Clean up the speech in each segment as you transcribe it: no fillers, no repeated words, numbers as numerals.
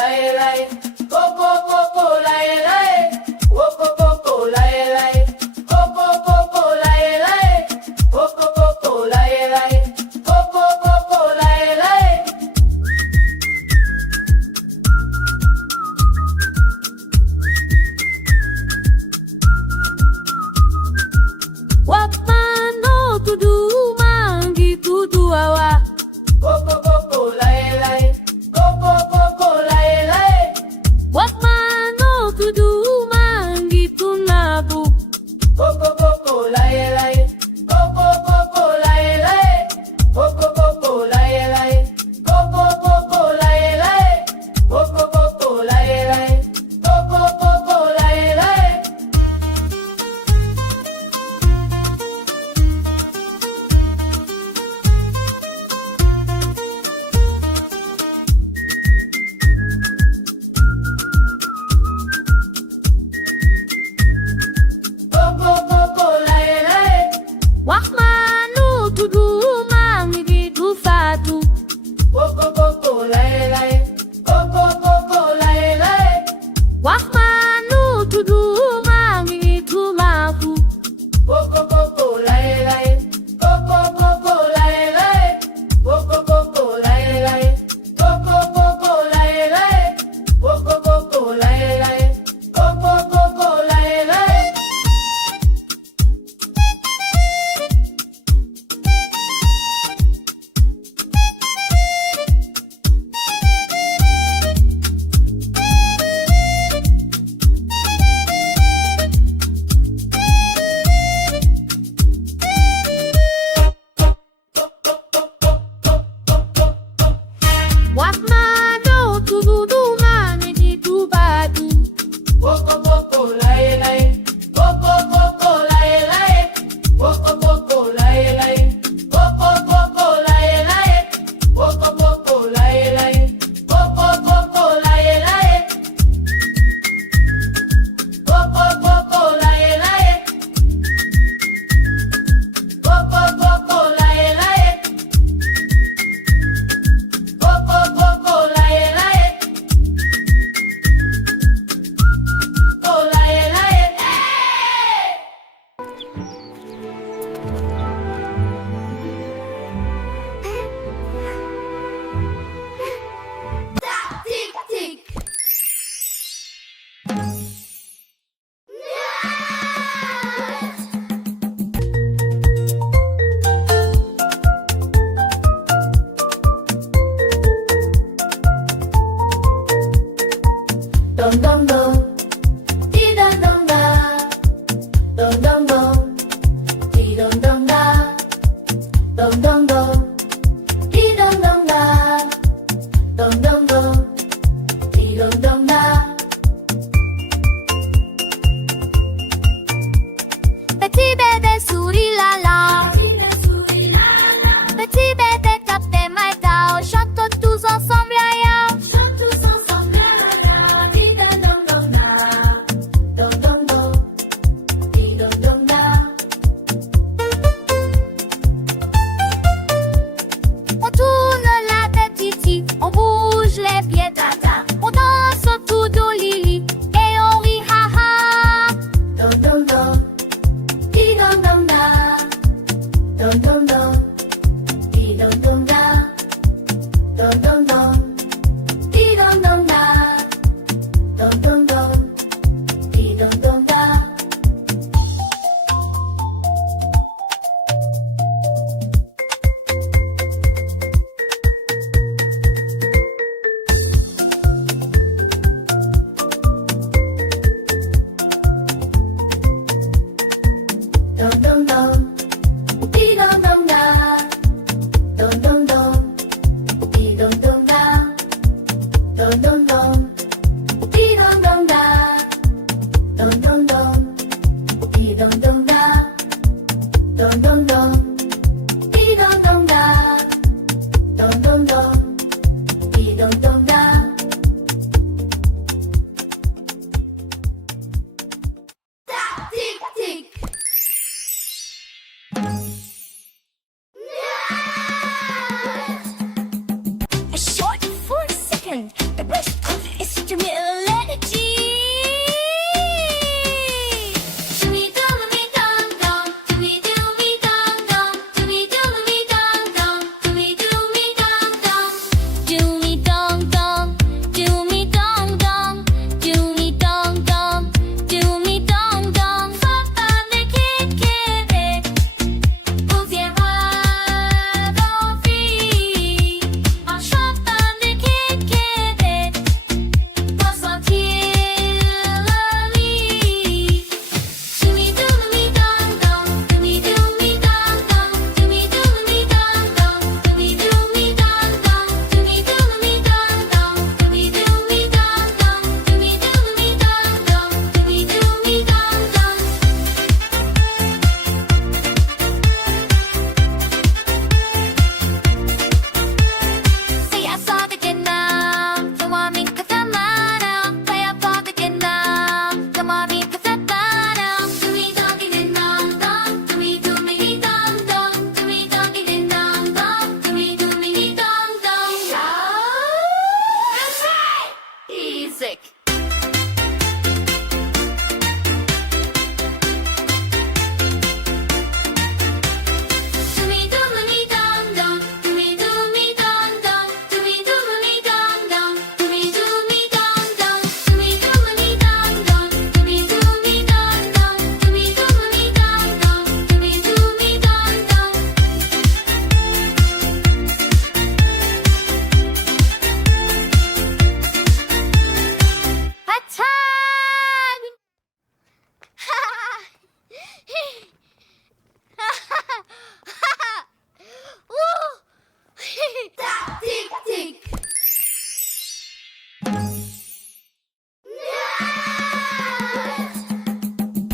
Laye Laye, Coco Laye Laye, Coco Laye Laye, Coco Laye Laye, Coco Laye Laye, Coco Laye Laye. Wakmano tudu mangi tudu awa. Coco Laye Laye, Coco Laye Laye. Wakmano tudu mangi tunabu. Coco Laye Laye, Coco Laye Laye, Coco Laye Laye, Coco Laye Laye, Coco Laye Laye, Coco Laye Laye. Coco Laye Laye, Wakmano tudu mangi dufatu. Coco Laye Laye, Coco Laye Laye. Wakmano tudu mangi tumafu. Coco Laye Laye, Coco Laye Laye, Coco Laye Laye, Coco Laye Laye, Coco Laye Laye, Coco Laye Laye. Wakmano tudu mangi tubatu. Coco Laye Laye, Coco Laye Laye, Coco Laye Laye, Coco Laye Laye, Coco Laye Laye, Coco Laye Laye. Coco Laye Laye, Coco Laye Laye, Coco Laye Laye, Coco Laye Laye. Taktiktik. Dum dum dum, dee dum dum da, dum dum dum, dee dum dum da, dum dum dum, dee dum dum da, dum dum dum, dee dum dum da. Petit bébé sourit la la. Petit bébé tape tes mains down. Chante tous ensemble ya ya. Chante tous ensemble la la, dee dum dum dum da, dum dum dum, dee dum dum da. On tourne la tête titi. On bouge les pieds tata. On danse autour de Lili. Et on rit ha ha. Dum dum dum, dee dum dum da, dum dum dum, dee dum dum da, dum dum dum, dee dum dum da, dum dum dum, dee dum dum da. Dum dum dum, dee dum dum da, dum dum dum, dee dum dum da, dum dum dum, dee dum dum da, dum dum dum, dee dum dum da, dum dum dum, dee dum dum da, dum dum dum, dee dum dum da. Taktiktik. A short for a second. The rest of it. music. Dumi dumi dum dum, dumi dumi dum dum, dumi dumi dum dum, dumi dumi dum dum, dumi dumi dum dum, dumi dumi dum dum, dumi dumi dum dum, dumi dumi dum dum. Attack! Taktiktik.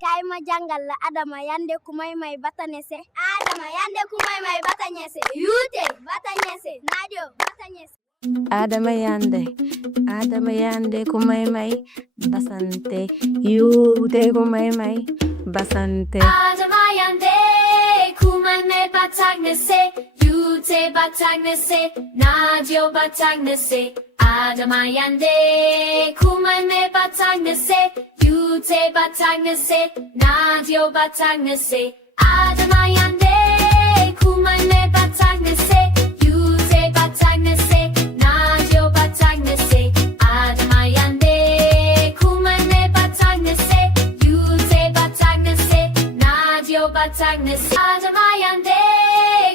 Kay ma jàngal la Adama yande ku may Batagnesé. Adama yande ku may Batagnesé. Yuute Batagnesé. Nadio Batagnesé. Adama yande ku may basante yuute ku may basante Adama yande kumane Batagnesé, yute Batagnesé, nadio Batagnesé. Adama yande kumane Batagnesé, yute Batagnesé, nadio Batagnesé. Adama yande kumane Batagnesé, yute Batagnesé, nadio Batagnesé. Adama yande kumane Batagnesé, yute Batagnesé, nadio Batagnesé. Adama yande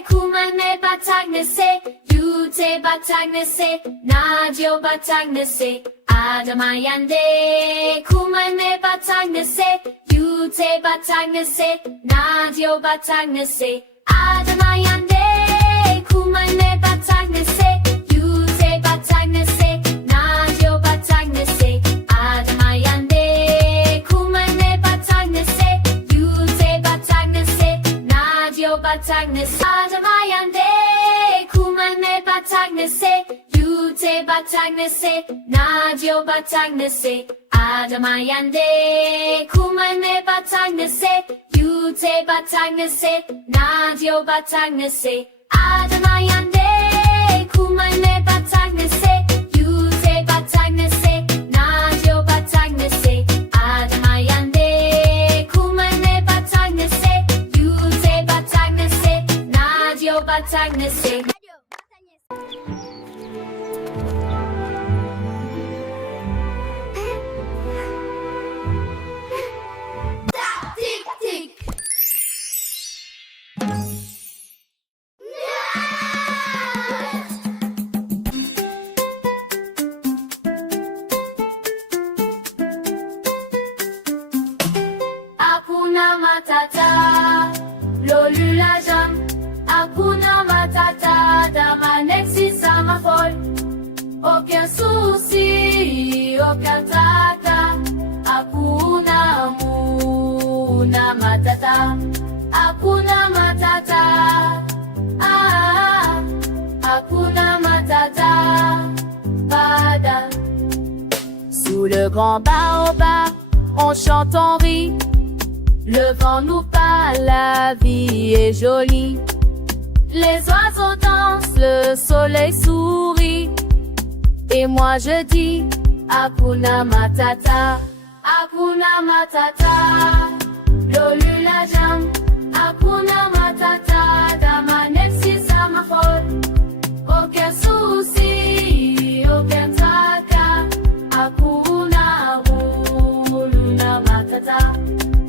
kumane Batagnesé, yute Batagnesé, nadio Batagnesé. Adama yande kumane Batagnesé, yute Batagnesé, nadio Batagnesé. Adama yande kumane Batagnesé, yute Batagnesé, nadio Batagnesé. Adama yande kumane Batagnesé, yute Batagnesé, nadio Batagnesé. Adama yande kumane Batagnesé, yute Batagnesé, nadio Batagnesé. Adama yande kumane Batagnesé, yute Batagnesé, nadio Batagnesé. Adama yande kumane Batagnesé, yute Batagnesé, nadio Batagnesé. Adama yande kumane Batagnesé, yute Batagnesé, nadio Batagnesé. Nadio Batagnesé. Taktiktik. Akuna Matata, l'olu la jambe. Akuna Matata, Damanexi sama folle. Aucun souci, aucun tata. Akuna Matata, Akuna Matata. Ah, Akuna Matata, Bada. Sous le grand baobab, on chante, on rit. Le vent nous parle, la vie est jolie. Les oiseaux dansent, le soleil sourit. Et moi je dis, Akuna Matata, Akuna Matata. L'olu la jambe, Akuna Matata. Damanexi sama folle. Aucun souci, aucun tata. Akuna Matata.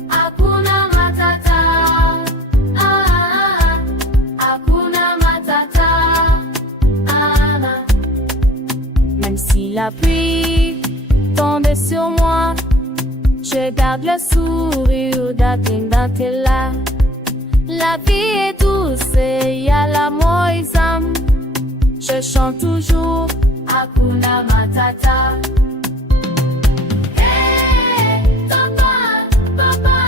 Akuna Matata. Ah, Akuna Matata. Ah, même si la pluie tombe sur moi, je garde le sourire d'Atindantella. La vie est douce et y a l'amour exam. Je chante toujours Akuna Matata. Hey, papa, papa,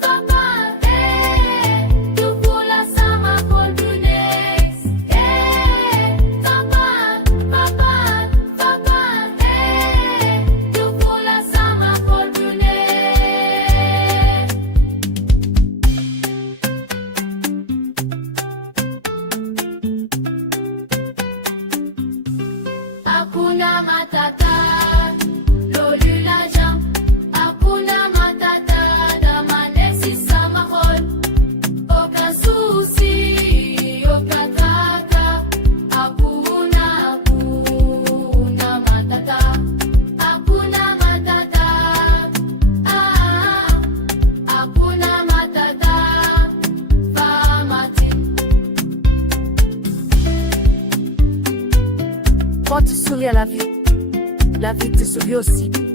papa, hey, tu voula sama poldunex. Hey, papa, papa, papa, hey, tu voula sama poldunex. Akuna Matata. sur Yossi.